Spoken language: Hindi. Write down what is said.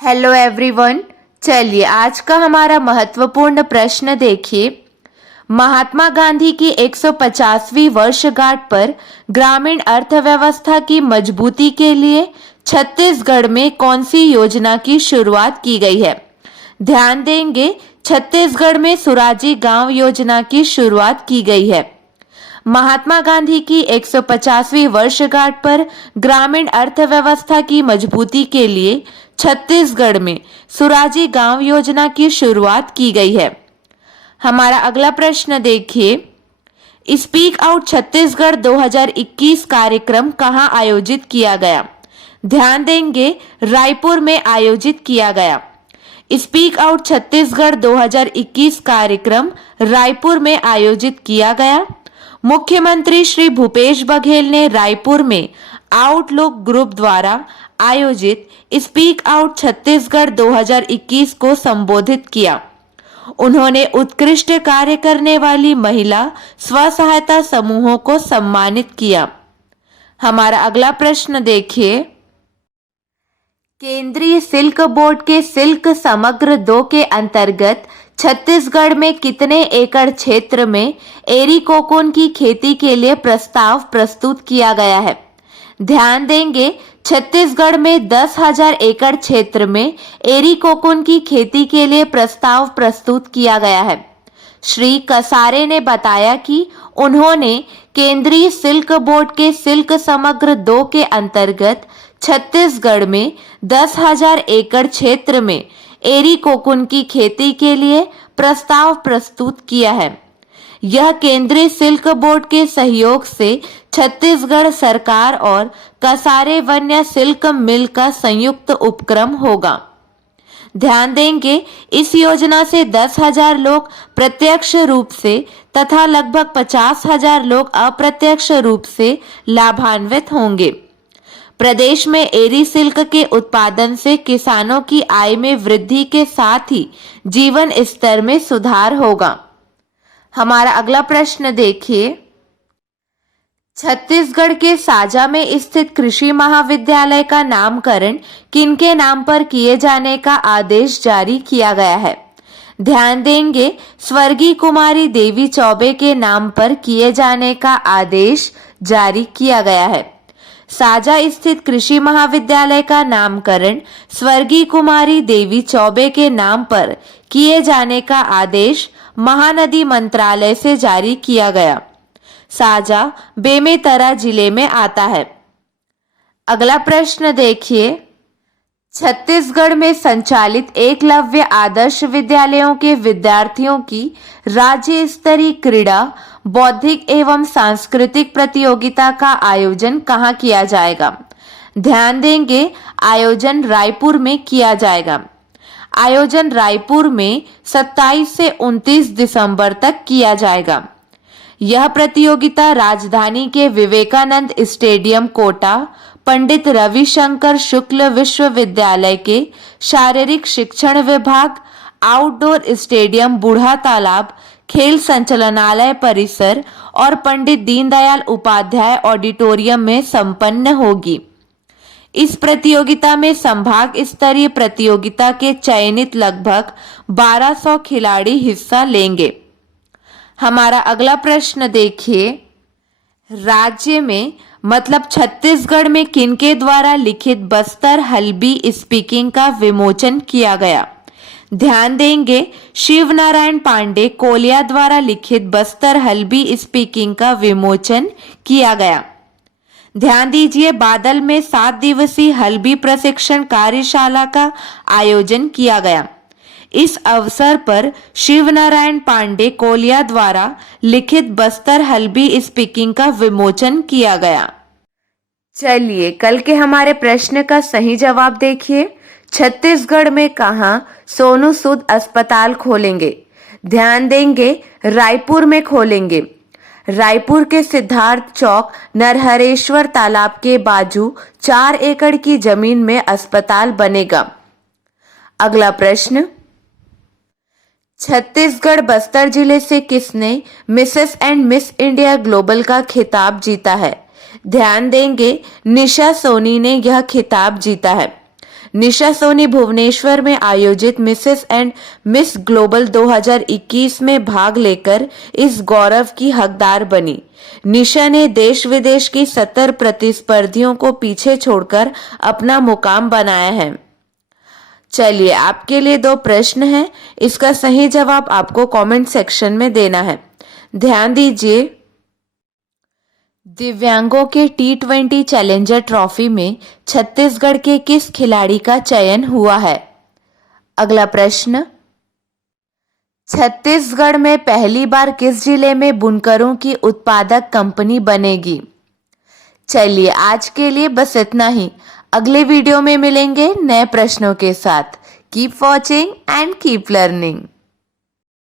Hello everyone. चलिए आज का हमारा महत्वपूर्ण प्रश्न देखिए। महात्मा गांधी की 150वीं वर्षगांठ पर ग्रामीण अर्थव्यवस्था की मजबूती के लिए छत्तीसगढ़ में कौन सी योजना की शुरुआत की गई है? ध्यान देंगे, छत्तीसगढ़ में सुराजी गांव योजना की शुरुआत की गई है। महात्मा गांधी की 150वीं वर्षगांठ पर ग्रामीण अर्थव्यवस्था की मजबूती के लिए छत्तीसगढ़ में सुराजी गांव योजना की शुरुआत की गई है। हमारा अगला प्रश्न देखिए। स्पीक आउट छत्तीसगढ़ 2021 कार्यक्रम कहां आयोजित किया गया? ध्यान देंगे, रायपुर में आयोजित किया गया। स्पीक आउट छत्तीसगढ़ 2021 कार्यक्रम रायपुर में आयोजित किया गया। मुख्यमंत्री श्री भूपेश बघेल ने रायपुर में आउटलुक ग्रुप द्वारा आयोजित स्पीक आउट छत्तीसगढ़ 2021 को संबोधित किया। उन्होंने उत्कृष्ट कार्य करने वाली महिला स्व सहायता समूहों को सम्मानित किया। हमारा अगला प्रश्न देखिए। केंद्रीय सिल्क बोर्ड के सिल्क समग्र 2 के अंतर्गत छत्तीसगढ़ में कितने एकड़ क्षेत्र में एरी कोकून की खेती के लिए प्रस्ताव प्रस्तुत किया गया है? ध्यान देंगे, छत्तीसगढ़ में 10,000 एकड़ क्षेत्र में एरी कोकून की खेती के लिए प्रस्ताव प्रस्तुत किया गया है। श्री कसारे ने बताया कि उन्होंने केंद्रीय सिल्क बोर्ड के सिल्क समग्र 2 के अंतर्गत छत्तीसगढ़ में 10,000 एकड़ क्षेत्र में एरी कोकून की खेती के लिए प्रस्ताव प्रस्तुत किया है। यह केंद्रीय सिल्क बोर्ड के सहयोग से छत्तीसगढ़ सरकार और कसारे वन्य सिल्क मिल का संयुक्त उपक्रम होगा। ध्यान देंगे, इस योजना से 10,000 लोग प्रत्यक्ष रूप से तथा लगभग 50,000 लोग अप्रत्यक्ष रूप से लाभान्वित होंगे। प्रदेश में एरी सिल्क के उत्पादन से किसानों की आय में वृद्धि के साथ ही जीवन स्तर में सुधार होगा। हमारा अगला प्रश्न देखिए। छत्तीसगढ़ के साजा में स्थित कृषि महाविद्यालय का नामकरण किनके नाम पर किए जाने का आदेश जारी किया गया है? ध्यान देंगे, स्वर्गीय कुमारी देवी चौबे के नाम पर किए जाने का आदेश जारी किया गया है। साजा स्थित कृषि महाविद्यालय का नामकरण स्वर्गीय कुमारी देवी चौबे के नाम पर किए जाने का आदेश महानदी मंत्रालय से जारी किया गया। साजा बेमेतरा जिले में आता है। अगला प्रश्न देखिए। छत्तीसगढ़ में संचालित एकलव्य आदर्श विद्यालयों के विद्यार्थियों की राज्य स्तरीय क्रीड़ा, बौद्धिक एवं सांस्कृतिक प्रतियोगिता का आयोजन कहाँ किया जाएगा? ध्यान देंगे, आयोजन रायपुर में किया जाएगा। आयोजन रायपुर में 27 से 29 दिसंबर तक किया जाएगा। यह प्रतियोगिता राजधानी के विवेकानंद स्टेडियम कोटा, पंडित रविशंकर शुक्ल विश्वविद्यालय के शारीरिक शिक्षण विभाग, आउटडोर स्टेडियम बूढ़ा तालाब, खेल संचालनालय परिसर और पंडित दीनदयाल उपाध्याय ऑडिटोरियम में संपन्न होगी। इस प्रतियोगिता में संभाग स्तरीय प्रतियोगिता के चयनित लगभग 1200 खिलाड़ी हिस्सा लेंगे। हमारा अगला प्रश्न देखिए। राज्य में मतलब छत्तीसगढ़ में किनके द्वारा लिखित बस्तर हल्बी स्पीकिंग का विमोचन किया गया? ध्यान देंगे, शिव नारायण पांडे कोलिया द्वारा लिखित बस्तर हल्बी स्पीकिंग का विमोचन किया गया। ध्यान दीजिए, बादल में 7 दिवसीय हल्बी प्रशिक्षण कार्यशाला का आयोजन किया गया। इस अवसर पर शिव नारायण पांडे कोलिया द्वारा लिखित बस्तर हल्बी स्पीकिंग का विमोचन किया गया। चलिए कल के हमारे प्रश्न का सही जवाब देखिए। छत्तीसगढ़ में कहां सोनू सूद अस्पताल खोलेंगे? ध्यान देंगे, रायपुर में खोलेंगे। रायपुर के सिद्धार्थ चौक नरहरेश्वर तालाब के बाजू 4 एकड़ की जमीन में अस्पताल बनेगा। अगला प्रश्न। छत्तीसगढ़ बस्तर जिले से किसने Mrs and miss India global का खिताब जीता है? ध्यान देंगे, निशा सोनी ने यह खिताब जीता है। निशा सोनी भुवनेश्वर में आयोजित मिसेस एंड मिस ग्लोबल 2021 में भाग लेकर इस गौरव की हकदार बनी। निशा ने देश विदेश की 70 प्रतिस्पर्धियों को पीछे छोड़कर अपना मुकाम बनाया है। चलिए, आपके लिए 2 प्रश्न हैं, इसका सही जवाब आपको कमेंट सेक्शन में देना है। ध्यान दीजिए, दिव्यांगों के T20 चैलेंजर ट्रॉफी में छत्तीसगढ़ के किस खिलाड़ी का चयन हुआ है? अगला प्रश्न, छत्तीसगढ़ में पहली बार किस जिले में बुनकरों की उत्पादक कंपनी बनेगी? चलिए, आज के लिए बस इतना ही। अगले वीडियो में मिलेंगे नए प्रश्नों के साथ। Keep watching and keep learning.